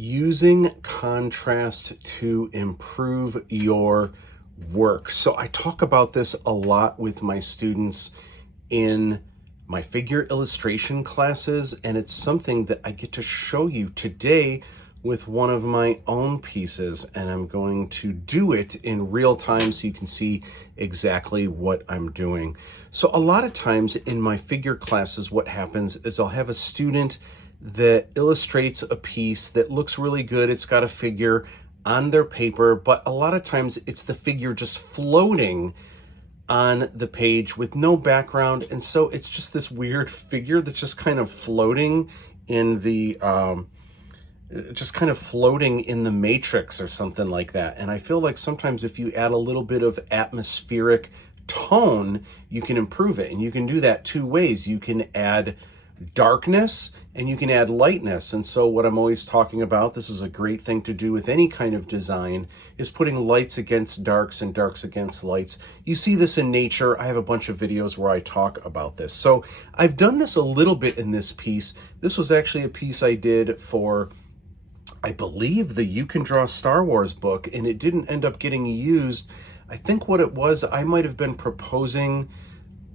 using contrast to improve your work. So I talk about this a lot with my students in my figure illustration classes, and it's something that I get to show you today with one of my own pieces, and I'm going to do it in real time so you can see exactly what I'm doing. So a lot of times in my figure classes, what happens is I'll have a student that illustrates a piece that looks really good. It's got a figure on their paper, but a lot of times it's the figure just floating on the page with no background, and so it's just this weird figure that's just kind of floating in the matrix or something like that. And I feel like sometimes if you add a little bit of atmospheric tone, you can improve it, and you can do that two ways. You can add darkness and you can add lightness. And so what I'm always talking about, this is a great thing to do with any kind of design, is putting lights against darks and darks against lights. You see this in nature. I have a bunch of videos where I talk about this. So I've done this a little bit in this piece. This was actually a piece I did for, I believe, the You Can Draw Star Wars book, and it didn't end up getting used. I think what it was, I might have been proposing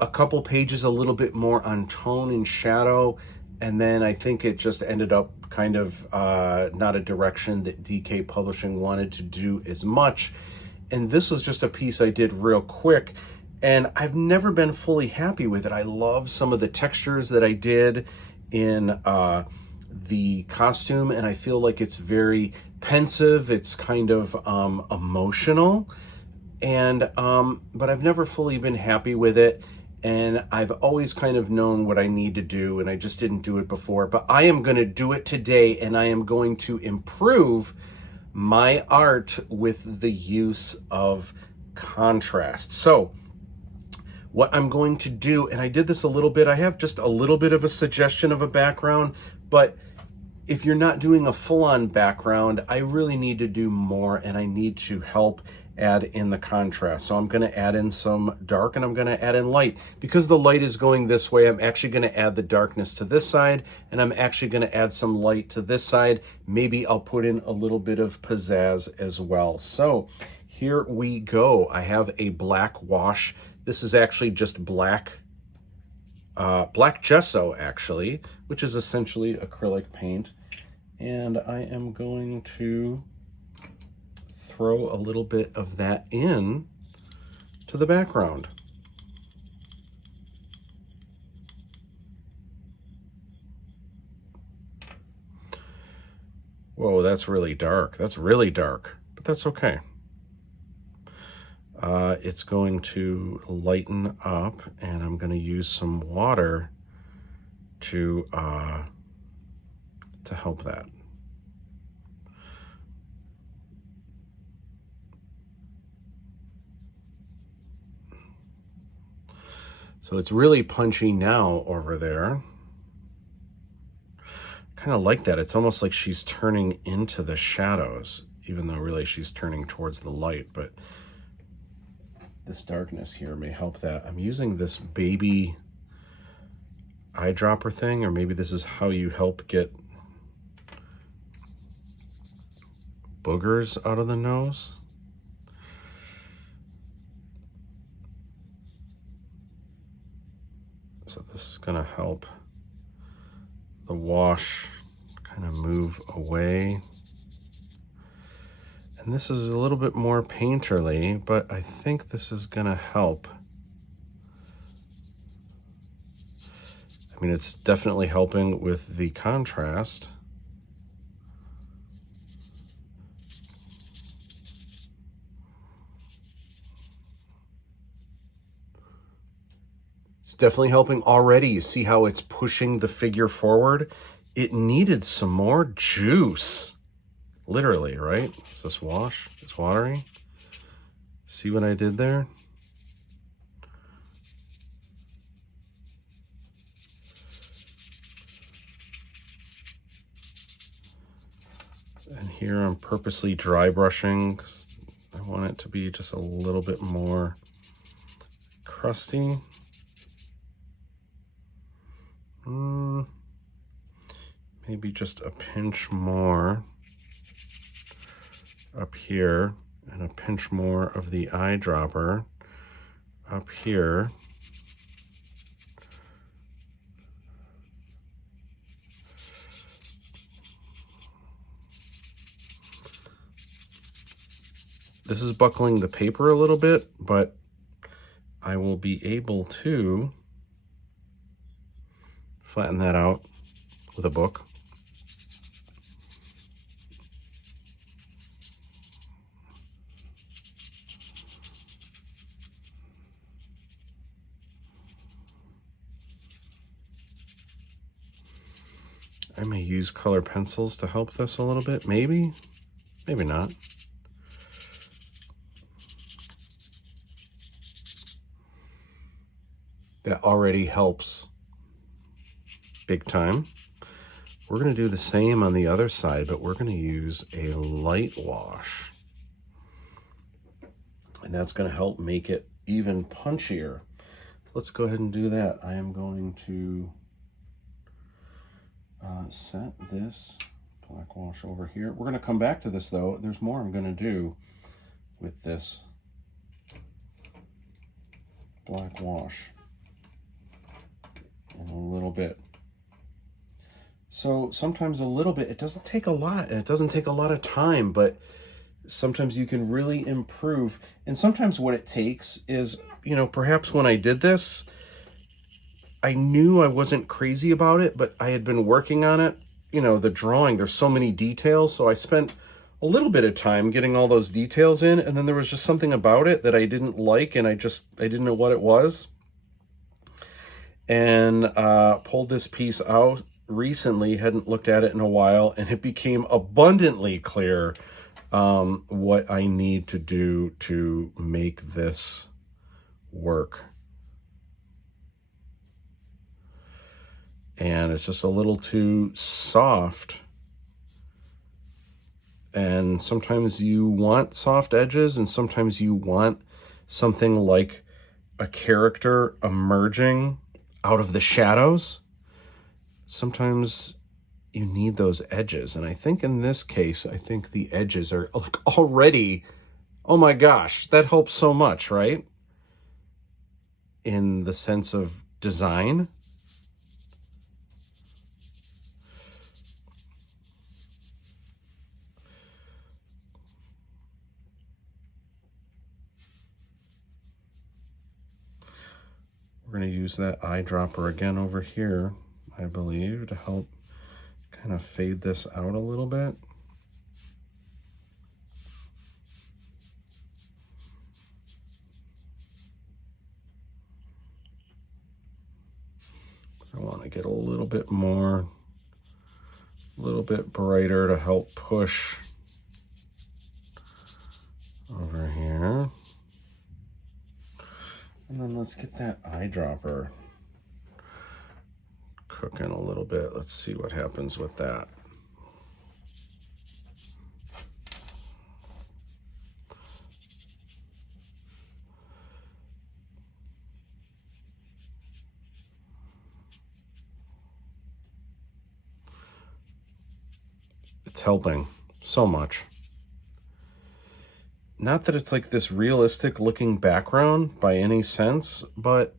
a couple pages a little bit more on tone and shadow, and then I think it just ended up kind of not a direction that DK Publishing wanted to do as much. And this was just a piece I did real quick, and I've never been fully happy with it. I love some of the textures that I did in the costume, and I feel like it's very pensive. It's kind of emotional, and but I've never fully been happy with it. And I've always kind of known what I need to do, and I just didn't do it before. But I am going to do it today, and I am going to improve my art with the use of contrast. So what I'm going to do, and I did this a little bit, I have just a little bit of a suggestion of a background, but if you're not doing a full-on background, I really need to do more, and I need to help add in the contrast. So I'm going to add in some dark and I'm going to add in light. Because the light is going this way, I'm actually going to add the darkness to this side, and I'm actually going to add some light to this side. Maybe I'll put in a little bit of pizzazz as well. So here we go. I have a black wash. This is actually just black gesso, actually, which is essentially acrylic paint. And I am going to throw a little bit of that in to the background. Whoa, that's really dark. That's really dark, but that's okay. It's going to lighten up, and I'm going to use some water to help that. So it's really punchy now over there. Kind of like that. It's almost like she's turning into the shadows, even though really she's turning towards the light. But this darkness here may help that. I'm using this baby eyedropper thing, or maybe this is how you help get boogers out of the nose. So this is going to help the wash kind of move away. And this is a little bit more painterly, but I think this is going to help. I mean, it's definitely helping with the contrast. It's definitely helping already. You see how it's pushing the figure forward? It needed some more juice. Literally, right? Is this wash? It's watery. See what I did there? And here I'm purposely dry brushing because I want it to be just a little bit more crusty. Maybe just a pinch more. up here, and a pinch more of the eyedropper up here. This is buckling the paper a little bit, but I will be able to flatten that out with a book. I may use color pencils to help this a little bit, maybe, maybe not. That already helps big time. We're going to do the same on the other side, but we're going to use a light wash. And that's going to help make it even punchier. Let's go ahead and do that. I am going to set this black wash over here. We're going to come back to this though. There's more I'm going to do with this black wash in a little bit. So sometimes a little bit, it doesn't take a lot, and it doesn't take a lot of time, but sometimes you can really improve. And sometimes what it takes is, you know, perhaps when I did this, I knew I wasn't crazy about it, but I had been working on it. You know, the drawing, there's so many details, so I spent a little bit of time getting all those details in, and then there was just something about it that I didn't like, and I didn't know what it was. And pulled this piece out recently, hadn't looked at it in a while, and it became abundantly clear what I need to do to make this work. And it's just a little too soft. And sometimes you want soft edges, and sometimes you want something like a character emerging out of the shadows. Sometimes you need those edges. And I think in this case, I think the edges are like already, oh my gosh, that helps so much, right? In the sense of design. We're going to use that eyedropper again over here, I believe, to help kind of fade this out a little bit. I want to get a little bit more, a little bit brighter to help push over here. And then let's get that eyedropper cooking a little bit. Let's see what happens with that. It's helping so much. Not that it's like this realistic looking background by any sense, but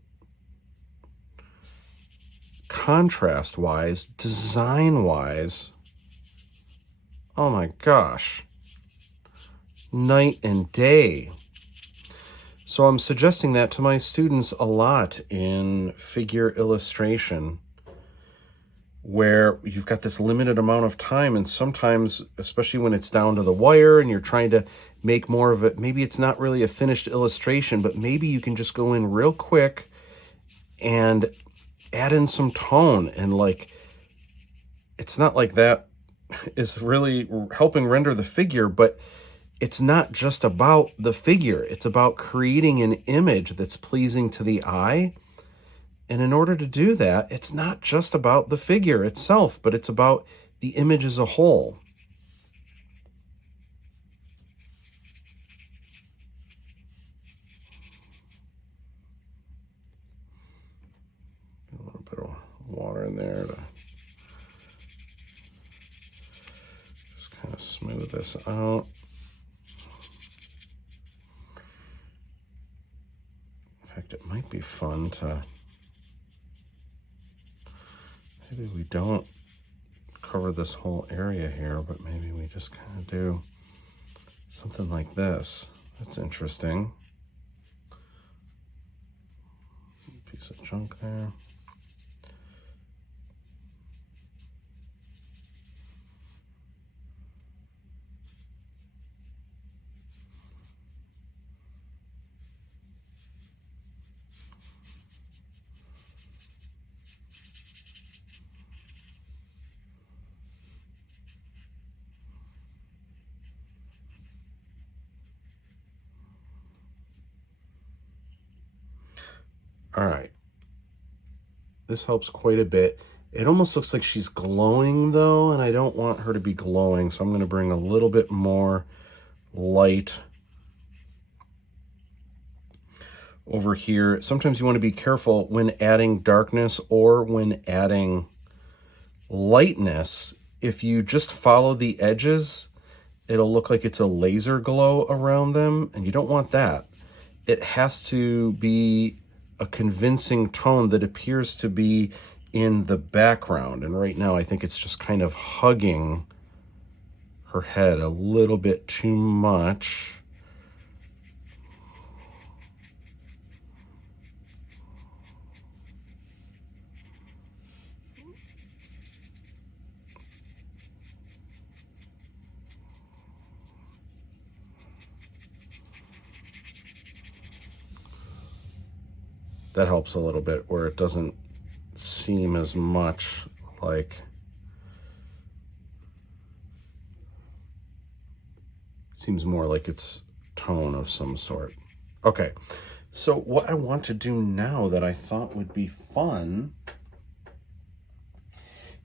contrast wise, design wise, oh my gosh, night and day. So I'm suggesting that to my students a lot in figure illustration, where you've got this limited amount of time, and sometimes, especially when it's down to the wire and you're trying to make more of it, maybe it's not really a finished illustration, but maybe you can just go in real quick and add in some tone, and like, it's not like that is really helping render the figure, but it's not just about the figure. It's about creating an image that's pleasing to the eye. And in order to do that, it's not just about the figure itself, but it's about the image as a whole. A little bit of water in there to just kind of smooth this out. be fun to, maybe we don't cover this whole area here, but maybe we just kind of do something like this. That's interesting. Piece of junk there. All right, this helps quite a bit. It almost looks like she's glowing though, and I don't want her to be glowing, so I'm going to bring a little bit more light over here. Sometimes you want to be careful when adding darkness or when adding lightness. If you just follow the edges, it'll look like it's a laser glow around them, and you don't want that. It has to be a convincing tone that appears to be in the background. And right now I think it's just kind of hugging her head a little bit too much. That helps a little bit, where it doesn't seem as much like, seems more like it's tone of some sort. Okay, so what I want to do now that I thought would be fun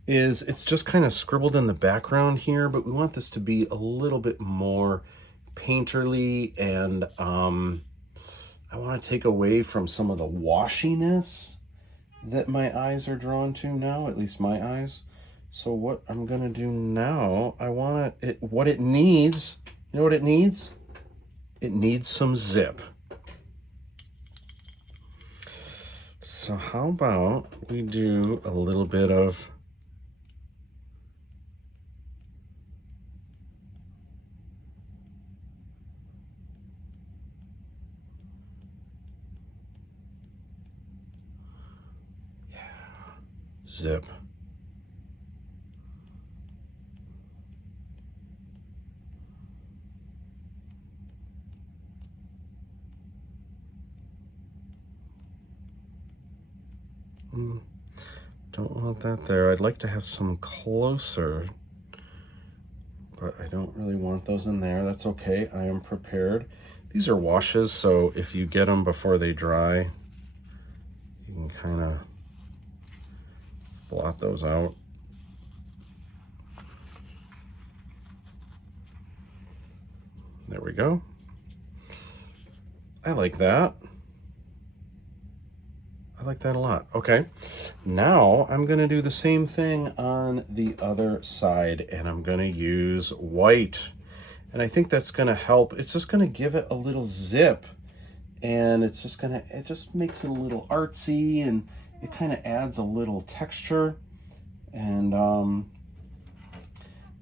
is, it's just kind of scribbled in the background here, but we want this to be a little bit more painterly, and I want to take away from some of the washiness that my eyes are drawn to now, at least my eyes. So what I'm going to do now, I want it, what it needs, you know what it needs? It needs some zip. So how about we do a little bit of zip. Don't want that there. I'd like to have some closer, but I don't really want those in there. That's okay. I am prepared. These are washes, so if you get them before they dry, you can kind of blot those out. There we go. I like that. I like that a lot. Okay, now I'm going to do the same thing on the other side, and I'm going to use white. And I think that's going to help. It's just going to give it a little zip, and it's just going to, it just makes it a little artsy, and it kind of adds a little texture and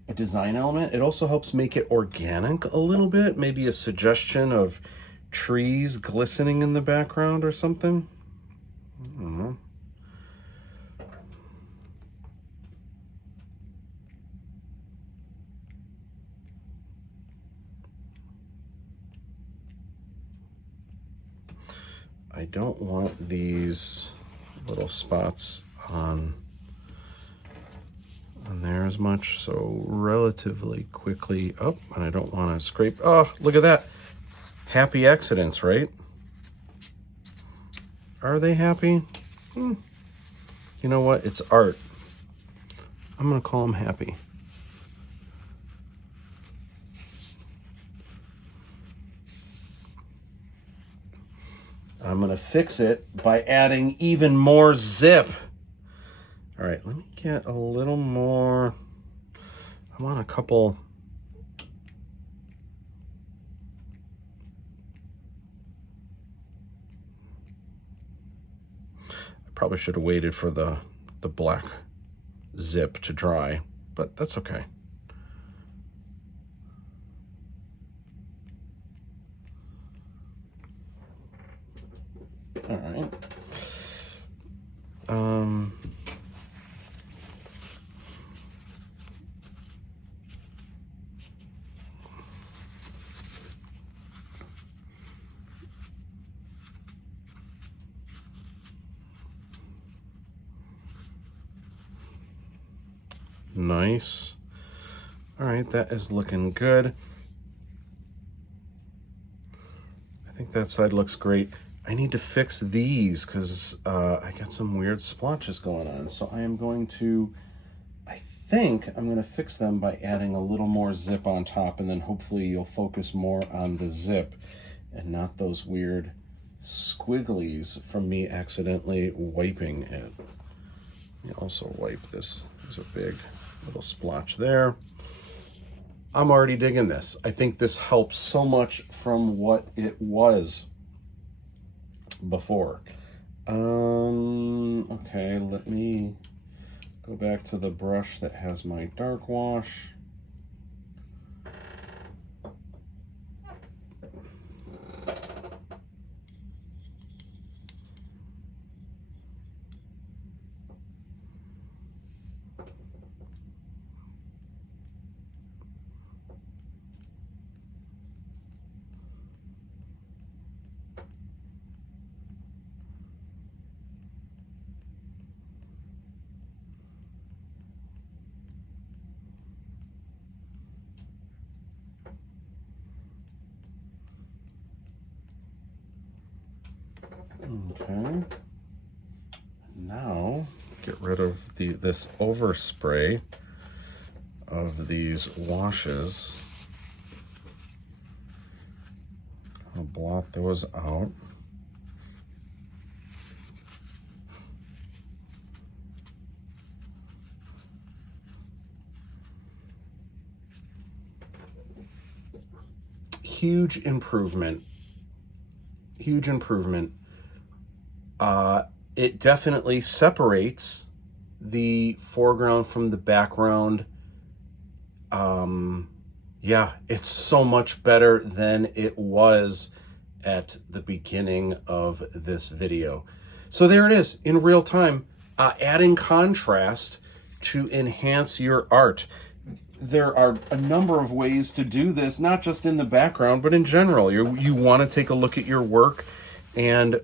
a design element. It also helps make it organic a little bit, maybe a suggestion of trees glistening in the background or something. I don't know. I don't want these little spots on there as much, so relatively quickly up, and I don't want to scrape. Oh, look at that. Happy accidents, right? Are they happy? You know what? It's art. I'm going to call them happy. I'm going to fix it by adding even more zip. All right, let me get a little more. I want a couple. Probably should have waited for the black zip to dry, but that's okay. All right. Nice. All right, that is looking good. I think that side looks great. I need to fix these because I got some weird splotches going on. So I am going to, I think I'm going to fix them by adding a little more zip on top, and then hopefully you'll focus more on the zip and not those weird squigglies from me accidentally wiping it. Let me also wipe this. There's a big little splotch there. I'm already digging this. I think this helps so much from what it was before. Okay, let me go back to the brush that has my dark wash. Okay, now get rid of this overspray of these washes. I'll blot those out. Huge improvement. Huge improvement. It definitely separates the foreground from the background. Yeah, it's so much better than it was at the beginning of this video. So there it is in real time, adding contrast to enhance your art. There are a number of ways to do this, not just in the background, but in general. You want to take a look at your work and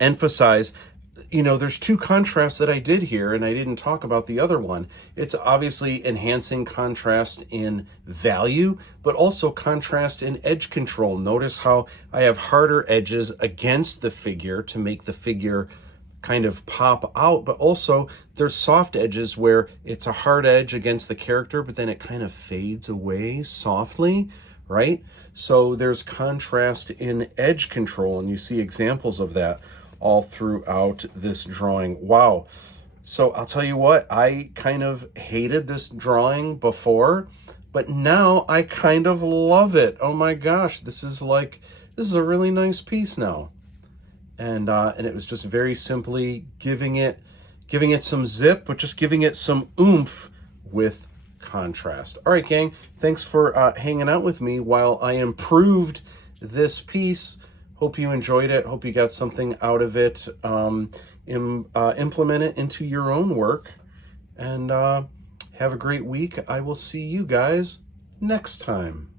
emphasize, you know, there's two contrasts that I did here, and I didn't talk about the other one. It's obviously enhancing contrast in value, but also contrast in edge control. Notice how I have harder edges against the figure to make the figure kind of pop out, but also there's soft edges where it's a hard edge against the character, but then it kind of fades away softly, right? So there's contrast in edge control, and you see examples of that all throughout this drawing. Wow. So I'll tell you what, I kind of hated this drawing before, but now I kind of love it. Oh my gosh, this is a really nice piece now. And it was just very simply giving it some zip, but just giving it some oomph with contrast. All right, gang, thanks for hanging out with me while I improved this piece. Hope you enjoyed it. Hope you got something out of it. Implement it into your own work. And have a great week. I will see you guys next time.